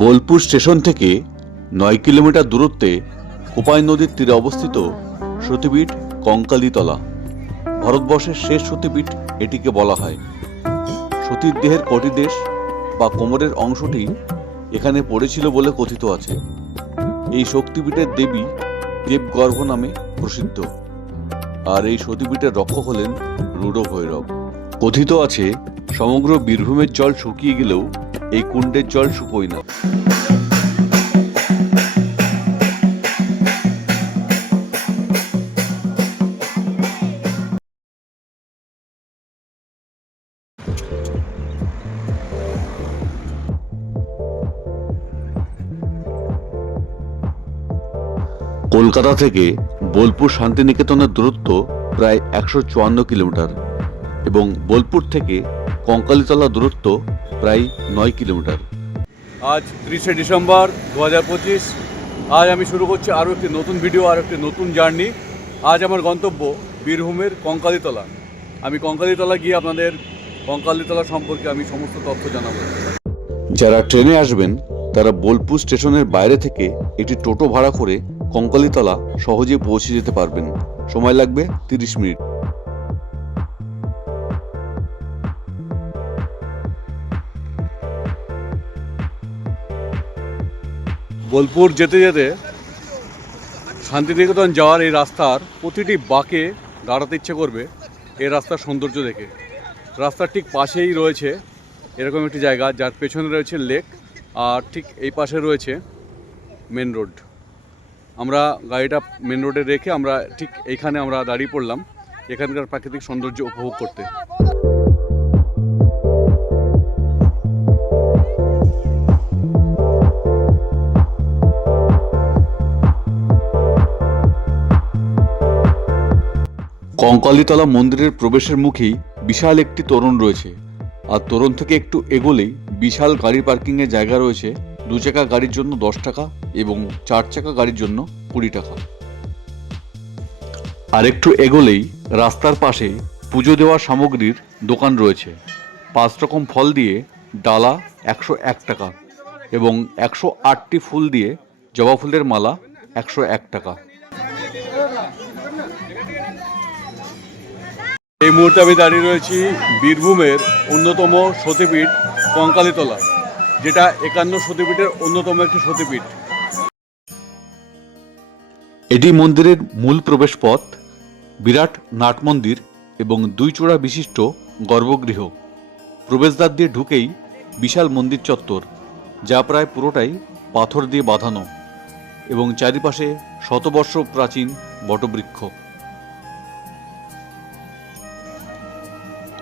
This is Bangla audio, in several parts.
বোলপুর স্টেশন থেকে নয় কিলোমিটার দূরত্বে কোপাই নদীর তীরে অবস্থিত সতীপীঠ কঙ্কালীতলা। ভারতবর্ষের শেষ সতীপীঠ এটিকে বলা হয়। সতীর দেহের কটি দেশ বা কোমরের অংশটি এখানে পড়েছিল বলে কথিত আছে। এই শক্তিপীঠের দেবী দেবগর্ভ নামে প্রসিদ্ধ। আর এই সতীপীঠের রক্ষক হলেন রুড় ভৈরব। কথিত আছে, সমগ্র বীরভূমের জল শুকিয়ে গেলেও এই কুণ্ডের জল শুকোয় না। কলকাতা থেকে বোলপুর শান্তিনিকেতনের দূরত্ব প্রায় একশো চুয়ান্ন কিলোমিটার এবং বোলপুর থেকে কঙ্কালীতলা দূরত্ব প্রায় নয় কিলোমিটার। আজ তিরিশে ডিসেম্বর দু হাজার পঁচিশ। আজ আমি শুরু করছি আরও একটি নতুন ভিডিও আর একটি নতুন জার্নি। আজ আমার গন্তব্য বীরভূমের কঙ্কালীতলা। আমি কঙ্কালীতলা গিয়ে আপনাদের কঙ্কালীতলা সম্পর্কে আমি সমস্ত তথ্য জানাব। যারা ট্রেনে আসবেন তারা বোলপুর স্টেশনের বাইরে থেকে একটি টোটো ভাড়া করে কঙ্কালীতলা সহজে পৌঁছে যেতে পারবেন। সময় লাগবে তিরিশ মিনিট। বোলপুর যেতে যেতে শান্তিনিকেতন যাওয়ার এই রাস্তার প্রতিটি বাঁকে দাঁড়াতে ইচ্ছে করবে এই রাস্তার সৌন্দর্য দেখে। রাস্তার ঠিক পাশেই রয়েছে এরকম একটি জায়গা, যার পেছনে রয়েছে লেক। আর ঠিক এই পাশে রয়েছে মেন রোড আমরা গাড়িটা মেন রোডে রেখে আমরা ঠিক এইখানে আমরা দাঁড়িয়ে পড়লাম, এখানকার প্রাকৃতিক সৌন্দর্য উপভোগ করতে। কঙ্কালীতলা মন্দিরের প্রবেশের মুখেই বিশাল একটি তোরণ রয়েছে। আর তোরণ থেকে একটু এগোলেই বিশাল গাড়ি পার্কিংয়ের জায়গা রয়েছে। দু চাকা গাড়ির জন্য দশ টাকা এবং চার চাকা গাড়ির জন্য কুড়ি টাকা। আর একটু এগোলেই রাস্তার পাশে পুজো দেওয়া সামগ্রীর দোকান রয়েছে। পাঁচ রকম ফল দিয়ে ডালা একশো এক টাকা এবং একশো আটটি ফুল দিয়ে জবা ফুলের মালা একশো এক টাকা। এই মুহূর্তে আমি দাঁড়িয়ে রয়েছি বীরভূমের অন্যতম সতীপীঠ কঙ্কালীতলা, যেটা একান্ন সতীপীঠের অন্যতম একটি সতীপীঠ। এটি মন্দিরের মূল প্রবেশপথ, বিরাট নাট মন্দির এবং দুই চূড়া বিশিষ্ট গর্ভগৃহ। প্রবেশদ্বার দিয়ে ঢুকেই বিশাল মন্দির চত্বর, যা প্রায় পুরোটাই পাথর দিয়ে বাঁধানো এবং চারিপাশে শতবর্ষ প্রাচীন বটবৃক্ষ।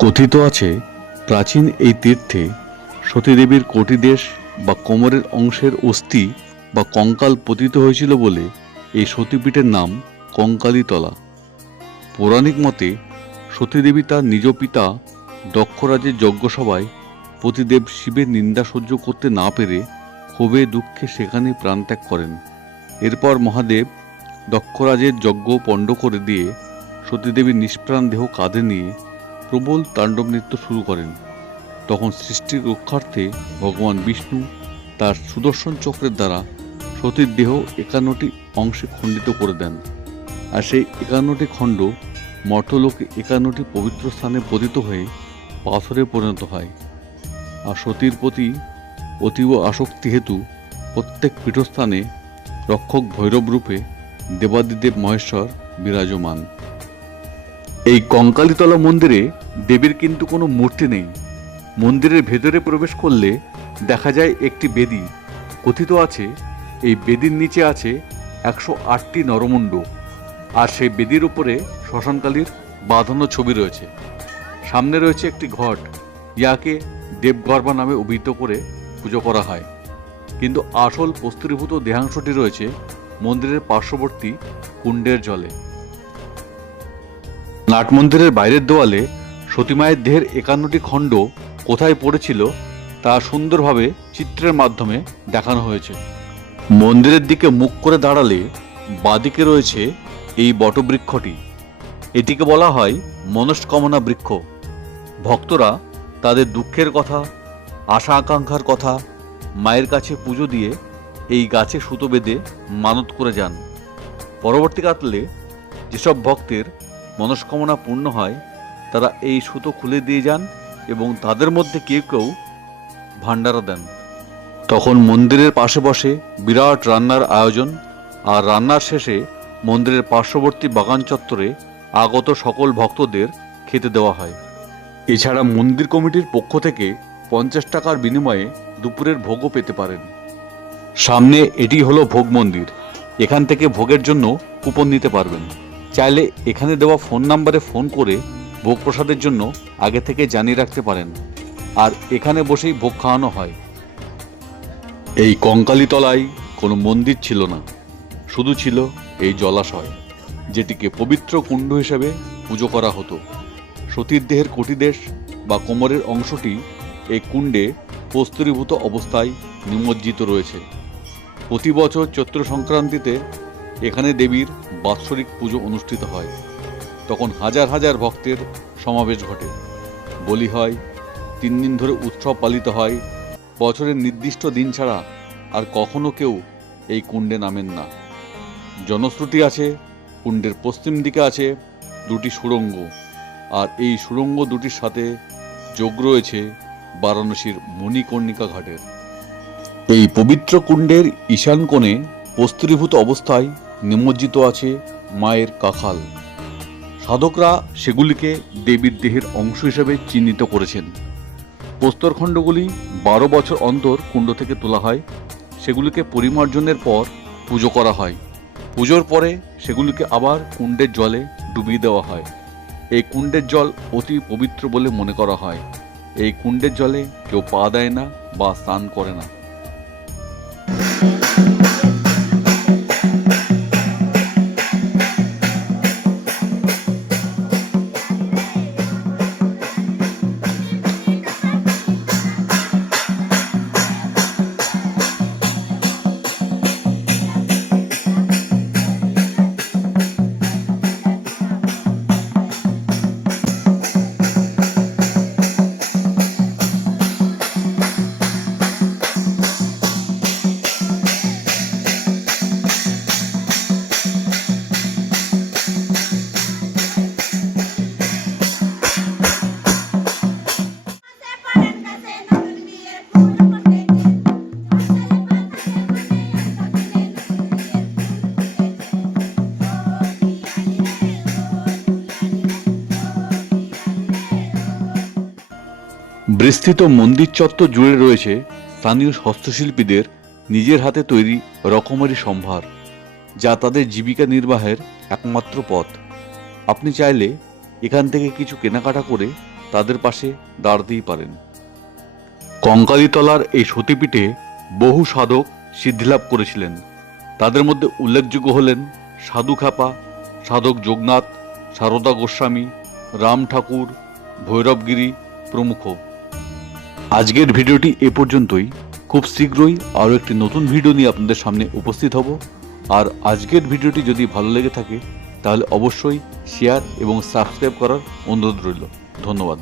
কথিত আছে, প্রাচীন এই তীর্থে সতীদেবীর কোটিদেশ বা কোমরের অংশের অস্থি বা কঙ্কাল পতিত হয়েছিল বলে এই সতীপীঠের নাম কঙ্কালীতলা। পৌরাণিক মতে সতীদেবী তার নিজ পিতা দক্ষরাজের যজ্ঞসভায় পতিদেব শিবের নিন্দা সহ্য করতে না পেরে ক্ষোভে দুঃখে সেখানে প্রাণত্যাগ করেন। এরপর মহাদেব দক্ষরাজের যজ্ঞ পণ্ড করে দিয়ে সতীদেবীর নিষ্প্রাণ দেহ কাঁধে নিয়ে প্রবল তাণ্ডব নৃত্য শুরু করেন। তখন সৃষ্টির রক্ষার্থে ভগবান বিষ্ণু তার সুদর্শন চক্রের দ্বারা সতীর দেহ একান্নটি অংশে খণ্ডিত করে দেন। আর সেই একান্নটি খণ্ড মর্তলোকে একান্নটি পবিত্র স্থানে পতিত হয়ে পাথরে পরিণত হয়। আর সতীর প্রতি অতীব আসক্তি হেতু প্রত্যেক পীঠস্থানে রক্ষক ভৈরব রূপে দেবাদিদেব মহেশ্বর বিরাজমান। এই কঙ্কালীতলা মন্দিরে দেবীর কিন্তু কোনো মূর্তি নেই। মন্দিরের ভেতরে প্রবেশ করলে দেখা যায় একটি বেদি। কথিত আছে, এই বেদির নিচে আছে একশো আটটি নরমুণ্ড আর সেই বেদির উপরে শ্মশানকালীর বাঁধানো ছবি রয়েছে। সামনে রয়েছে একটি ঘট ইয়াকে দেবগর্ভা নামে অভিহিত করে পুজো করা হয়। কিন্তু আসল বস্তুরীভূত দেহাংশটি রয়েছে মন্দিরের পার্শ্ববর্তী কুণ্ডের জলে। নাট মন্দিরের বাইরের দেওয়ালে সতীমায়ের দেহের একান্নটি খণ্ড কোথায় পড়েছিল তা সুন্দরভাবে চিত্রের মাধ্যমে দেখানো হয়েছে। মন্দিরের দিকে মুখ করে দাঁড়ালে বাদিকে রয়েছে এই বটবৃক্ষটি। এটিকে বলা হয় মনস্কামনা বৃক্ষ। ভক্তরা তাদের দুঃখের কথা, আশা আকাঙ্ক্ষার কথা, মায়ের কাছে পুজো দিয়ে এই গাছে সুতো বেঁধে মানত করে যান। পরবর্তীকালে যেসব ভক্তের মনস্কামনা পূর্ণ হয়, তারা এই সুতো খুলে দিয়ে যান এবং তাদের মধ্যে কেউ কেউ ভান্ডারা দেন। তখন মন্দিরের পাশে বসে বিরাট রান্নার আয়োজন আর রান্নার শেষে মন্দিরের পার্শ্ববর্তী বাগান চত্বরে আগত সকল ভক্তদের খেতে দেওয়া হয়। এছাড়া মন্দির কমিটির পক্ষ থেকে পঞ্চাশ টাকার বিনিময়ে দুপুরের ভোগও পেতে পারেন। সামনে এটি হলো ভোগ মন্দির। এখান থেকে ভোগের জন্য কুপন নিতে পারবেন। চাইলে এখানে দেওয়া ফোন নাম্বারে ফোন করে ভোগ প্রসাদের জন্য আগে থেকে জানিয়ে রাখতে পারেন। আর এখানে বসেই ভোগ খাওয়ানো হয়। এই কঙ্কালীতলায় কোনো মন্দির ছিল না। শুধু ছিল এই জলাশয়, যেটিকে পবিত্র কুণ্ড হিসেবে পুজো করা হতো। সতীর দেহের কটিদেশ বা কোমরের অংশটি এই কুণ্ডে কস্তুরীভূত অবস্থায় নিমজ্জিত রয়েছে। প্রতি বছর চৈত্র সংক্রান্তিতে এখানে দেবীর বাৎসরিক পুজো অনুষ্ঠিত হয়। তখন হাজার হাজার ভক্তের সমাবেশ ঘটে। বলি হয়, তিন দিন ধরে উৎসব পালিত হয়, বছরের নির্দিষ্ট দিন ছাড়া আর কখনো কেউ এই কুণ্ডে নামেন না। জনশ্রুতি আছে, কুণ্ডের পশ্চিম দিকে আছে দুটি সুড়ঙ্গ আর এই সুড়ঙ্গ দুটির সাথে যোগ রয়েছে বারাণসীর মণিকর্ণিকা ঘাটের। এই পবিত্র কুণ্ডের ঈশান কোণে প্রস্তরীভূত অবস্থায় নিমজ্জিত আছে মায়ের কাখাল। সাধকরা সেগুলিকে দেবীর দেহের অংশ হিসেবে চিহ্নিত করেছেন। প্রস্তরখণ্ডগুলি বারো বছর অন্তর কুণ্ড থেকে তোলা হয়। সেগুলিকে পরিমার্জনের পর পুজো করা হয়। পুজোর পরে সেগুলিকে আবার কুণ্ডের জলে ডুবিয়ে দেওয়া হয়। এই কুণ্ডের জল অতি পবিত্র বলে মনে করা হয়। এই কুণ্ডের জলে কেউ পা দেয় না বা স্নান করে না। বিস্তৃত মন্দির চত্বর জুড়ে রয়েছে স্থানীয় হস্তশিল্পীদের নিজের হাতে তৈরি রকমারি সম্ভার, যা তাদের জীবিকা নির্বাহের একমাত্র পথ। আপনি চাইলে এখান থেকে কিছু কেনাকাটা করে তাদের পাশে দাঁড়াতেই পারেন। কঙ্কালীতলার এই সতীপীঠে বহু সাধক সিদ্ধিলাভ করেছিলেন। তাদের মধ্যে উল্লেখযোগ্য হলেন সাধু খাপা, সাধক যোগনাথ, সারদা গোস্বামী, রাম ঠাকুর, ভৈরবগিরি প্রমুখ। আজকের ভিডিওটি এ পর্যন্তই। খুব শীঘ্রই আরও একটি নতুন ভিডিও নিয়ে আপনাদের সামনে উপস্থিত হব। আর আজকের ভিডিওটি যদি ভালো লেগে থাকে, তাহলে অবশ্যই শেয়ার এবং সাবস্ক্রাইব করার অনুরোধ রইল। ধন্যবাদ।